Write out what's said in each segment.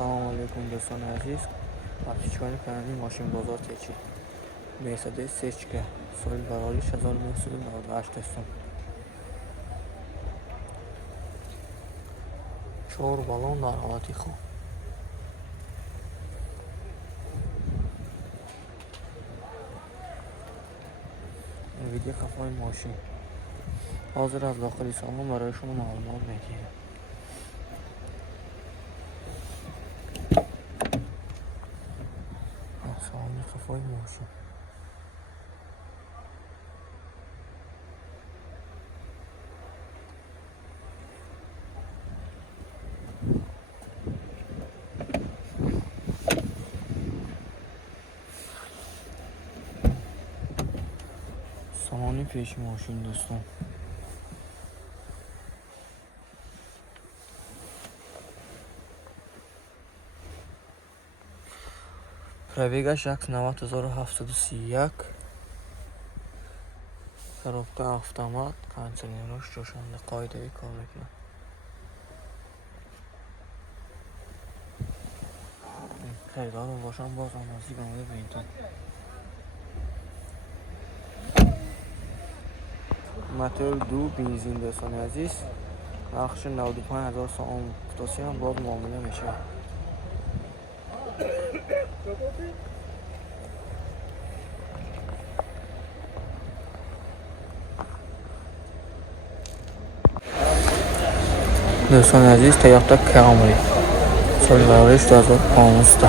سلام علیکم دوستان عزیز. پیشگاه کننده ماشین بازار تیچی مرسدس سچکه سال برالیش 1998 هستم. 4 بالون در حالت خوب. ویدیو خفای ماشین حاضر از داخل سالن برای شما معلومات میگیرم. سالن خفای ماشین سالن پیش ماشین دوستان پرویگش 90731 коробка автомат кондиционерش جوشنده قاعده‌ای کار میکنه. خریدار رو باشم باز هم نزدیک آمده به این تن. موتور 2 بنزین دوستان عزیز نقش 95000 سوم افتاسی هم باز معامله میشه. دوستان عزیز تویوتا کامری سال برداشت 2015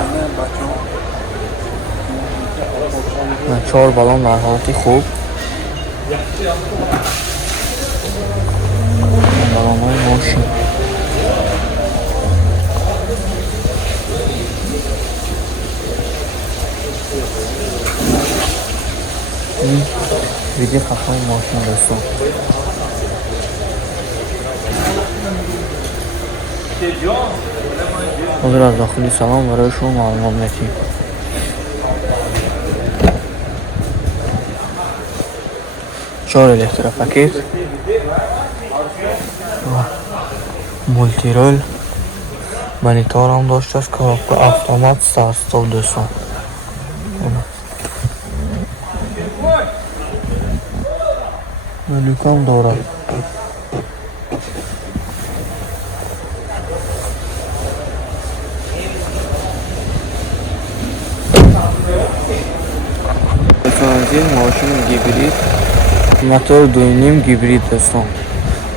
و 4 بالون در حالت خوب. بالون های ماشین ویدیو خفای ماشین دوستان حاضر از داخلی سلام برای شما معلومات میدیم. چهار الکترا پاکت مولتی رول مانیتور هم داشته است. коробка автомат старт стоп دوستان ملک هم دارد. ماشین گیبرید موتور 2.5 گیبرید دوستان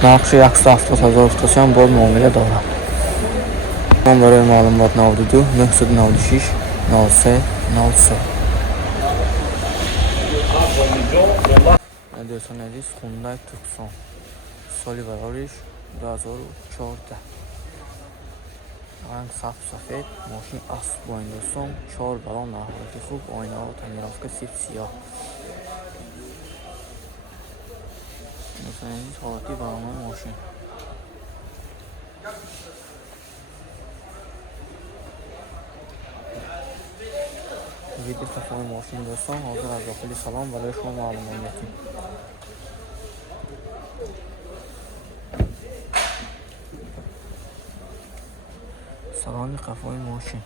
نقش 170000 افتاسی هم باز معامله دارد. من برای معلومات 92 996 03 03 دوستان عزیز خوندای توکسون سالی براریش 2014 رنگ سبز سفید ماشین اصل با این دوستان 4 بالون در حالت خوب آینه ها تعمیرافته سیفت سیاه. دوستان عزیز حالتی برنامه ماشین ویدیو خفای ماشین دوستان حاضر از داخل سلام برای شما معلومات میدیم. سلام خفای ماشین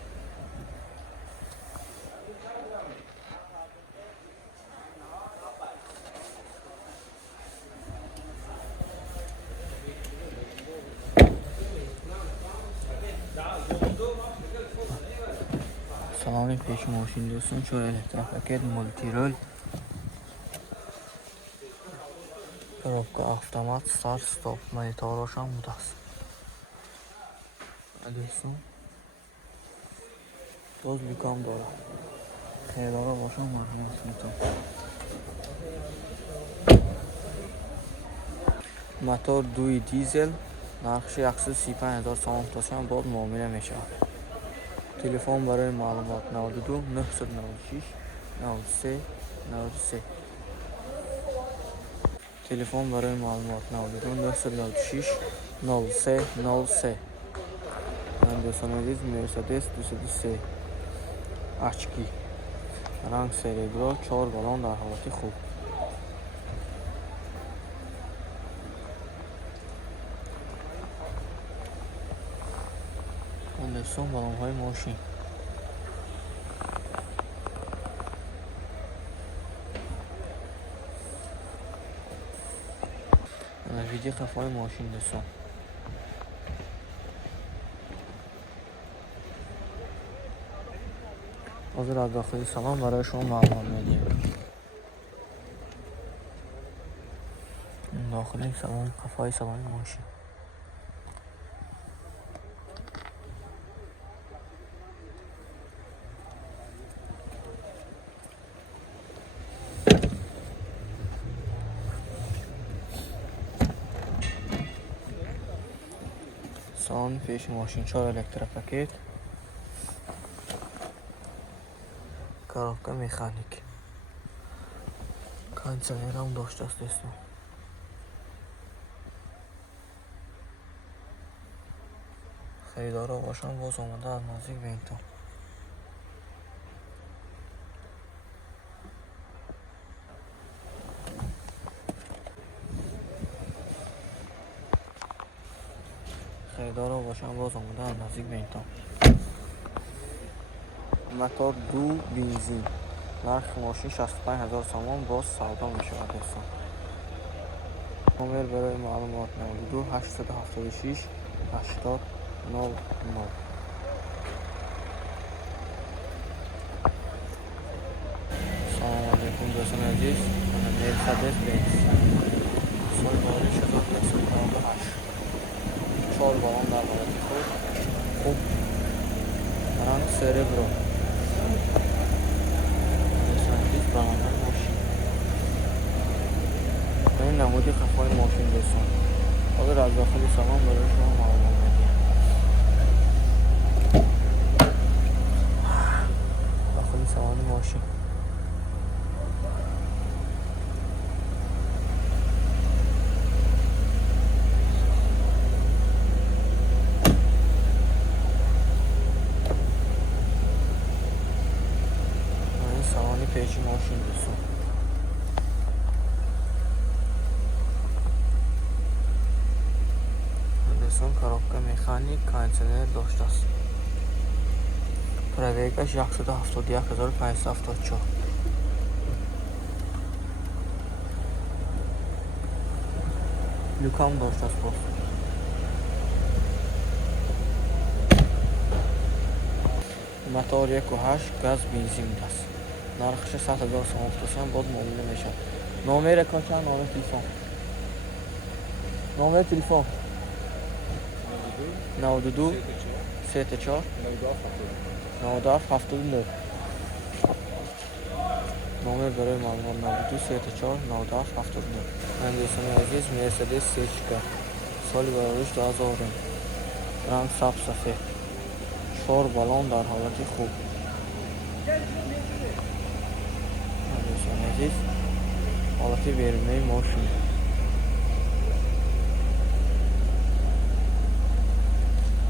سلام پیش ماشین دوستان 4 الکترا پاکت مولتی رول коробка автомат старт стоп мониторош هم بوده است دوستان باز بیکام داره خیردارا باشم مرحمت میتونم. موتور 2 دیزل نقش 135000 سوم افتاسی هم باز معامله میشه. تلفن برای معلومات 92 996 03 03 تلفن برای معلومات 92 996 03 03 من دوستان عزیز مرسدس 203 اچکی رنگ سریبرا 4 بالون در حالت خوب. دوستان بالون های ماشین ویدیو قفای ماشین دوستان حاضر از داخلی سالن برای شما معلومات میدیم. داخلی سالن قفای سالن ماشین سالن پیش ماشین 4 الکتروپاکت коробка механик кондиционер هم داشته است دوستان. خریدارا باشن باز آمده از نزدیک به این تا خریدارا باشن باز آمده از نزدیک به این تا متار 2 بنزین نرخ ماشین 65000 تومان باز سودا می شود دوستان. نمر برای معلومات 92 876 80 00. سلام علیکم دوستان عزیز، من مرسدس بنز سال باری 1998 4 بالون در حالت خوب رنگ سربرو برنامه ماشین این نمودی قفای ماشین دوستان. حالا از داخل سامان برای شما معلومات میدیم. داخل سامان ماشین این سامان پیچ ماشین دوستان. коробка механик кондиционер داشته است. پرویگش 171574 لوکام داشته است باز. موتور 1.8 گاز بنزین است. نرخش 100,000 تومان باز معامله میشد. نمره کاچه نمره تلفن 92 34 97 79 نمره برای معلومات 92 34 97 79. من دوستان عزیز مرسدس سیچکا سال برایش 2000 رنگ سبز سفید 4 بالون در حالت خوب. من دوستان عزیز حالت بیرونی ماشین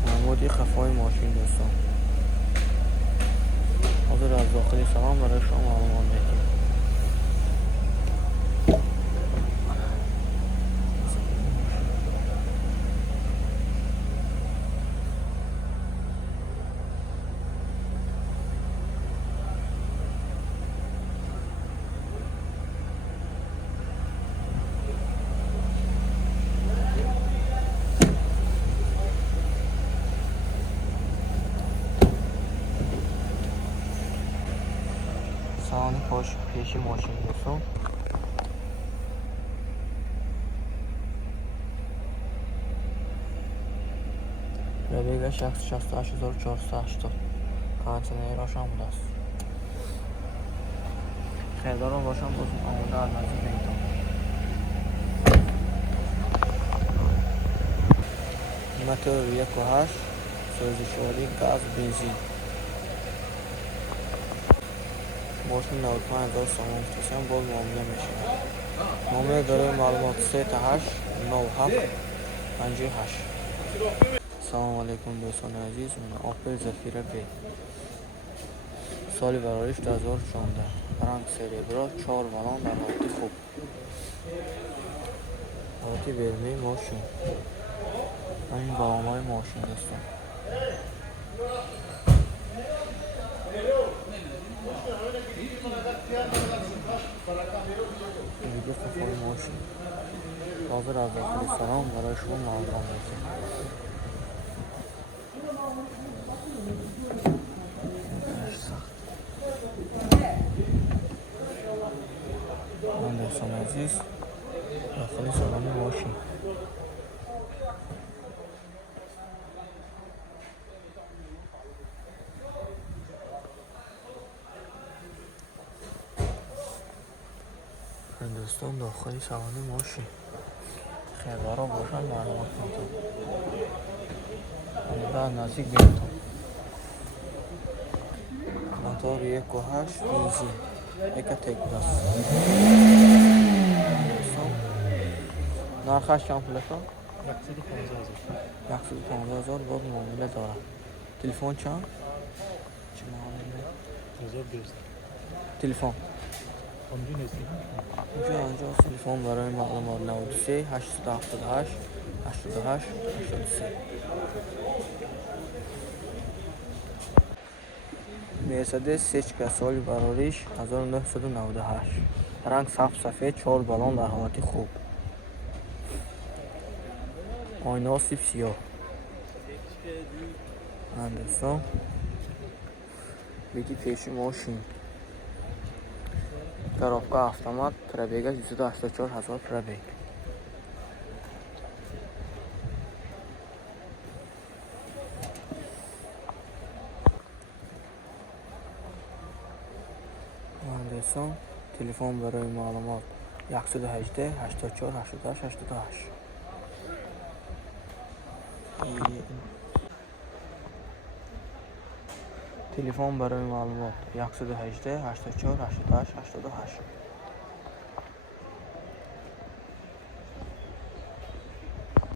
نمودی قفای ماشین دوستان. حاضر از داخلی سلام برای شما معلومات میدیم. سالن پیش ماشین دوستان. پرویگش 168480 کانتینرش هم بوده است. خریداران باشن باز آمده از نزدیک به این تا موتور 1.8 سوزشواری گاز بنزین ماشین 95,000 تومان باز معامله میشه. نمره برای معلومات 38 97 58. سلام علیکم دوستان عزیز، من آپل زفیر بی سالی برایش 2014 رنگ سریبرا 4 بالون در حالت خوب حالتی بیرونی ماشین. این بالون های ماشین دوستان. ماشین. حاضر از داخل سلام برای شما معلوم میکنم. من دوستان عزیز داخل سالن ماشین. من دوستان داخل سالن ماشین. خیابارا باشن معلومات میتونم. بعد نزدیک بیام. موتور 1.8 بنزین. تک دست. نرخش چند پوله تا؟ 115,000 باز معامله دارم. تلفن چند؟ چه معامله؟ 1200. تلفن آنجا تلفن برای معلومات 93 878 88 83. مرسدس سچ سال براریش 1998. رنگ سفید 4 بالون در حالت خوب. آینه سیب سیاه. هندسان بیتی پیشی ماشین. коробка автомат, пробега 184,000 пробег. مهندسان تلفن برای معلومات 118 84 88 88. تلفن برای معلومات 118 84 88 88.